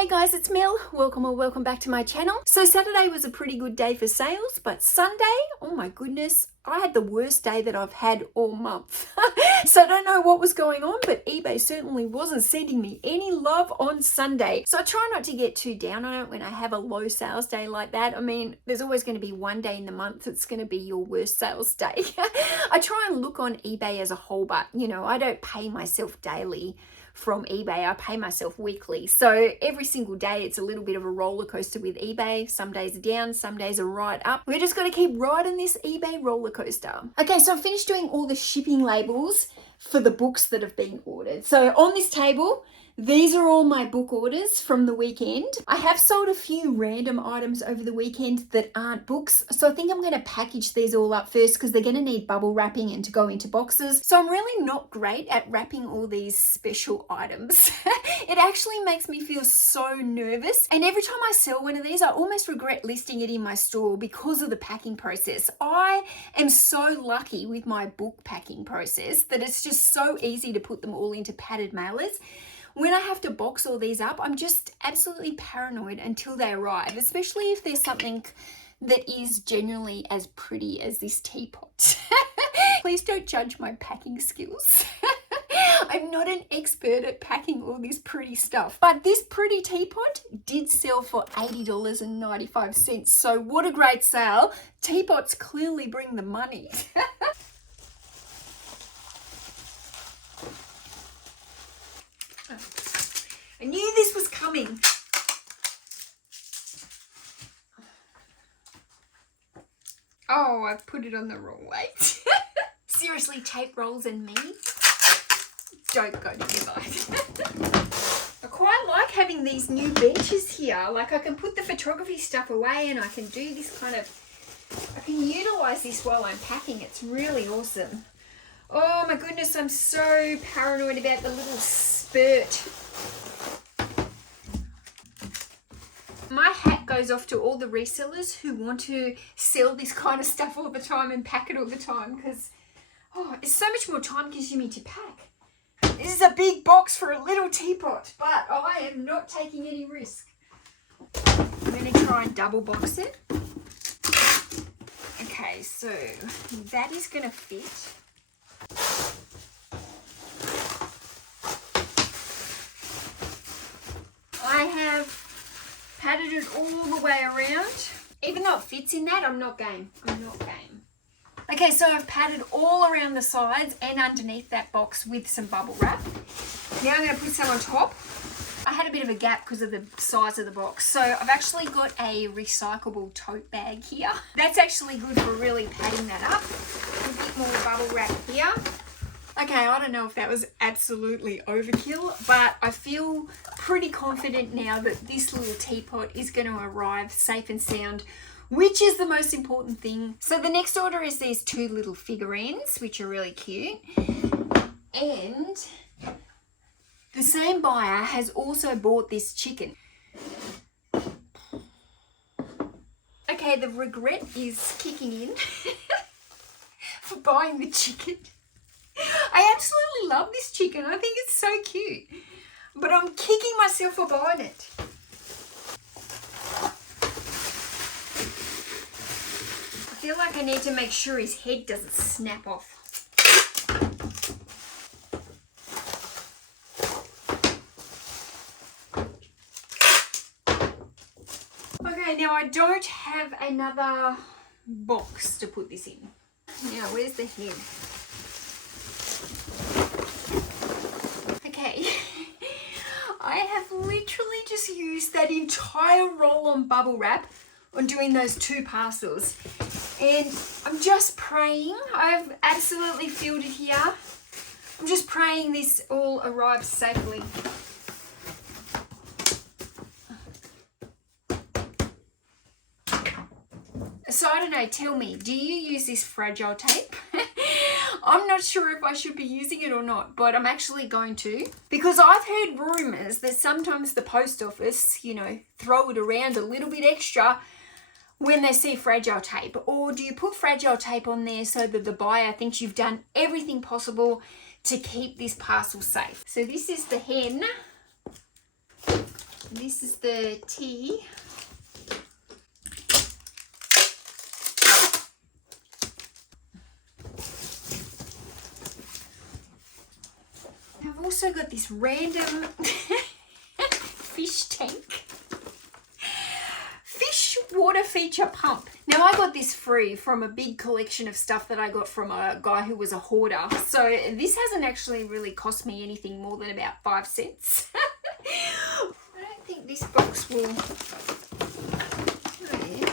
Hey guys, it's Mel. Welcome or welcome back to my channel. So Saturday was a pretty good day for sales, but Sunday, oh my goodness, I had the worst day that I've had all month. So I don't know what was going on, but eBay certainly wasn't sending me any love on Sunday. So I try not to get too down on it when I have a low sales day like that. I mean, there's always going to be one day in the month that's going to be your worst sales day. I try and look on eBay as a whole, but you know, I don't pay myself daily from eBay. I pay myself weekly. So every single day it's a little bit of a roller coaster with eBay. Some days are down, some days are right up. We're just got to keep riding this eBay roller coaster. Okay, so I've finished doing all the shipping labels for the books that have been ordered. So on this table, these are all my book orders from the weekend. I have sold a few random items over the weekend that aren't books. So I think I'm going to package these all up first because they're going to need bubble wrapping and to go into boxes. So I'm really not great at wrapping all these special items. It actually makes me feel so nervous. And every time I sell one of these, I almost regret listing it in my store because of the packing process. I am so lucky with my book packing process that it's just so easy to put them all into padded mailers. When I have to box all these up, I'm just absolutely paranoid until they arrive, especially if there's something that is genuinely as pretty as this teapot. Please don't judge my packing skills. I'm not an expert at packing all this pretty stuff, but this pretty teapot did sell for $80.95. So what a great sale. Teapots clearly bring the money. I knew this was coming. Oh, I've put it on the wrong way. Seriously, tape rolls and me don't go together. I quite like having these new benches here. Like I can put the photography stuff away and I can do this kind of, I can utilize this while I'm packing. It's really awesome. Oh my goodness, I'm so paranoid about the little spurt. My hat goes off to all the resellers who want to sell this kind of stuff all the time and pack it all the time because, oh, it's so much more time consuming to pack. This is a big box for a little teapot, but I am not taking any risk. I'm going to try and double box it. Okay, so that is going to fit. I have padded it all the way around. Even though it fits in that, I'm not game. I'm not game. Okay, so I've padded all around the sides and underneath that box with some bubble wrap. Now I'm going to put some on top. I had a bit of a gap because of the size of the box. So I've actually got a recyclable tote bag here. That's actually good for really padding that up. A bit more bubble wrap here. Okay, I don't know if that was absolutely overkill, but I feel pretty confident now that this little teapot is going to arrive safe and sound, which is the most important thing. So the next order is these two little figurines, which are really cute. And the same buyer has also bought this chicken. Okay, the regret is kicking in for buying the chicken. I absolutely love this chicken. I think it's so cute. But I'm kicking myself for buying it. I feel like I need to make sure his head doesn't snap off. Okay, now I don't have another box to put this in. Now, where's the head? Okay, I have literally just used that entire roll on bubble wrap on doing those two parcels. And I'm just praying, I've absolutely filled it here. I'm just praying this all arrives safely. So I don't know, tell me, do you use this fragile tape? I'm not sure if I should be using it or not, but I'm actually going to. Because I've heard rumours that sometimes the post office, you know, throw it around a little bit extra when they see fragile tape. Or do you put fragile tape on there so that the buyer thinks you've done everything possible to keep this parcel safe? So this is the hen. This is the tea. I've also got this random fish tank. Fish water feature pump. Now I got this free from a big collection of stuff that I got from a guy who was a hoarder. So this hasn't actually really cost me anything more than about 5 cents. I don't think this box will... Oh, yeah.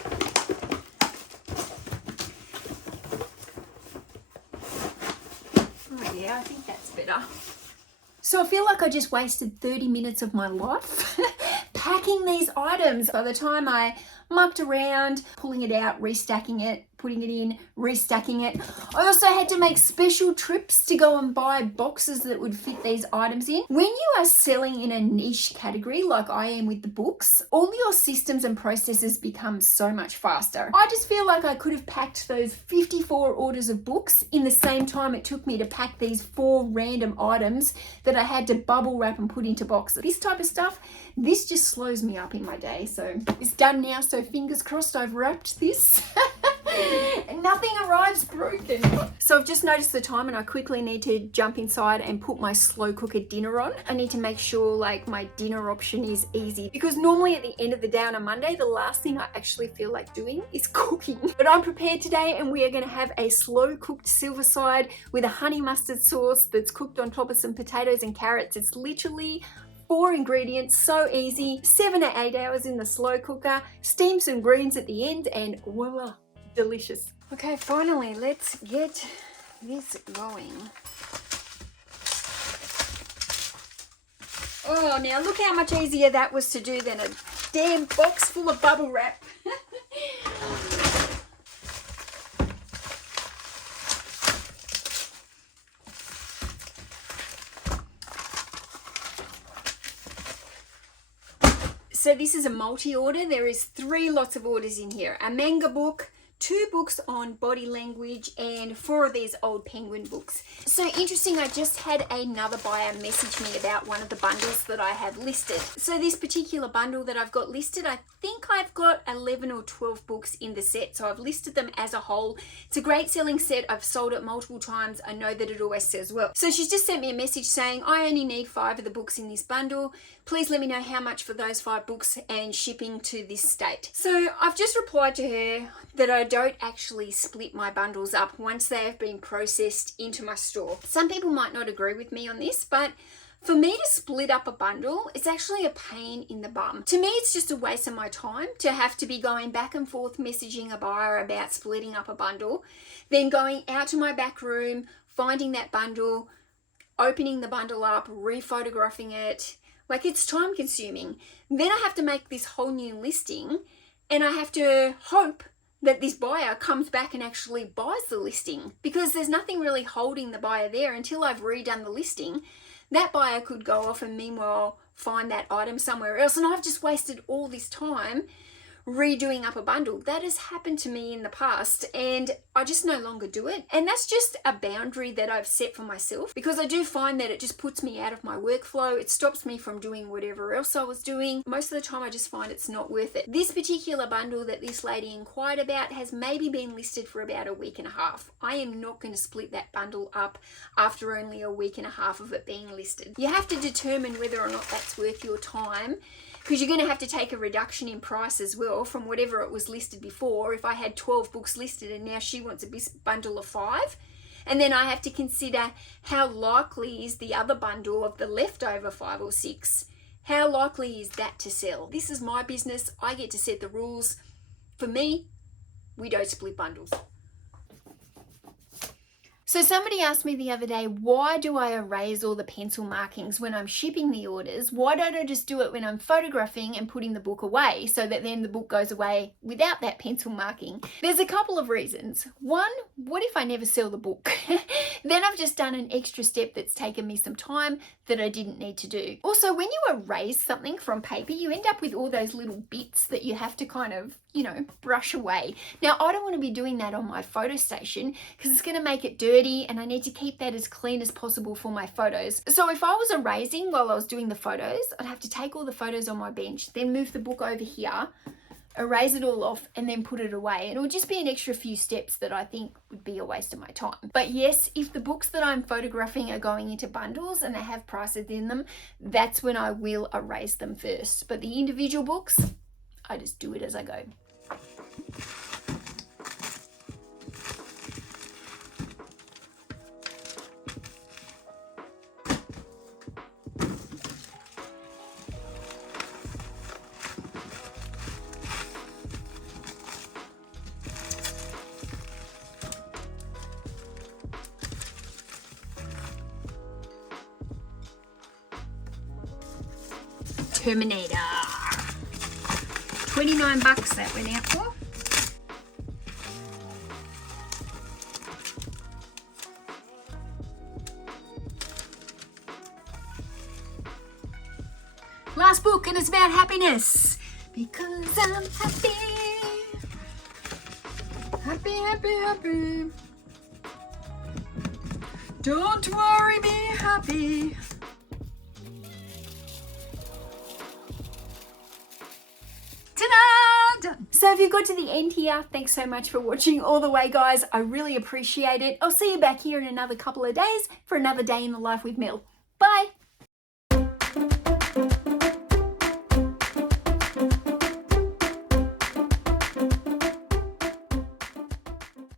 Oh yeah, I think that's better. So I feel like I just wasted 30 minutes of my life packing these items. By the time I mucked around, pulling it out, restacking it, putting it in, restacking it. I also had to make special trips to go and buy boxes that would fit these items in. When you are selling in a niche category like I am with the books, all your systems and processes become so much faster. I just feel like I could have packed those 54 orders of books in the same time it took me to pack these 4 random items that I had to bubble wrap and put into boxes. This type of stuff, this just slows me up in my day. So it's done now, so fingers crossed I've wrapped this. And nothing arrives broken. So I've just noticed the time and I quickly need to jump inside and put my slow cooker dinner on. I need to make sure like my dinner option is easy, because normally at the end of the day on a Monday, the last thing I actually feel like doing is cooking. But I'm prepared today and we are going to have a slow cooked silver side with a honey mustard sauce that's cooked on top of some potatoes and carrots. It's literally 4 ingredients, so easy. 7 to 8 hours in the slow cooker, steam some greens at the end, and voila, delicious. Okay, finally, let's get this going. Oh, now look how much easier that was to do than a damn box full of bubble wrap. So this is a multi-order. There is 3 lots of orders in here. A manga book, 2 books on body language, and 4 of these old penguin books. So interesting, I just had another buyer message me about one of the bundles that I have listed. So this particular bundle that I've got listed, I think I've got 11 or 12 books in the set. So I've listed them as a whole. It's a great selling set. I've sold it multiple times. I know that it always sells well. So she's just sent me a message saying, I only need 5 of the books in this bundle. Please let me know how much for those 5 books and shipping to this state. So I've just replied to her that I don't actually split my bundles up once they have been processed into my store. Some people might not agree with me on this, but for me to split up a bundle, it's actually a pain in the bum. To me, it's just a waste of my time to have to be going back and forth messaging a buyer about splitting up a bundle, then going out to my back room, finding that bundle, opening the bundle up, rephotographing it. Like, it's time consuming. Then I have to make this whole new listing and I have to hope that this buyer comes back and actually buys the listing, because there's nothing really holding the buyer there until I've redone the listing. That buyer could go off and meanwhile find that item somewhere else, and I've just wasted all this time redoing up a bundle. That has happened to me in the past and I just no longer do it. And that's just a boundary that I've set for myself, because I do find that it just puts me out of my workflow. It stops me from doing whatever else I was doing. Most of the time I just find it's not worth it. This particular bundle that this lady inquired about has maybe been listed for about a week and a half. I am not going to split that bundle up after only a week and a half of it being listed. You have to determine whether or not that's worth your time, because you're going to have to take a reduction in price as well from whatever it was listed before. If I had 12 books listed and now she wants a bundle of 5, and then I have to consider how likely is the other bundle of the leftover 5 or 6, how likely is that to sell? This is my business. I get to set the rules. For me, we don't split bundles. So somebody asked me the other day, why do I erase all the pencil markings when I'm shipping the orders? Why don't I just do it when I'm photographing and putting the book away, so that then the book goes away without that pencil marking? There's a couple of reasons. One, what if I never sell the book? Then I've just done an extra step that's taken me some time that I didn't need to do. Also, when you erase something from paper, you end up with all those little bits that you have to kind of, brush away. Now, I don't want to be doing that on my photo station because it's going to make it dirty. dirty, and I need to keep that as clean as possible for my photos. So if I was erasing while I was doing the photos, I'd have to take all the photos on my bench, then move the book over here, erase it all off, and then put it away. And it would just be an extra few steps that I think would be a waste of my time. But yes, if the books that I'm photographing are going into bundles and they have prices in them, that's when I will erase them first. But the individual books, I just do it as I go. Terminator. 29 bucks that went out for. Last book, and it's about happiness. Because I'm happy. Happy, happy, happy. Don't worry, be happy. So if you've got to the end here, thanks so much for watching all the way, guys. I really appreciate it. I'll see you back here in another couple of days for another day in the life with Mel. Bye.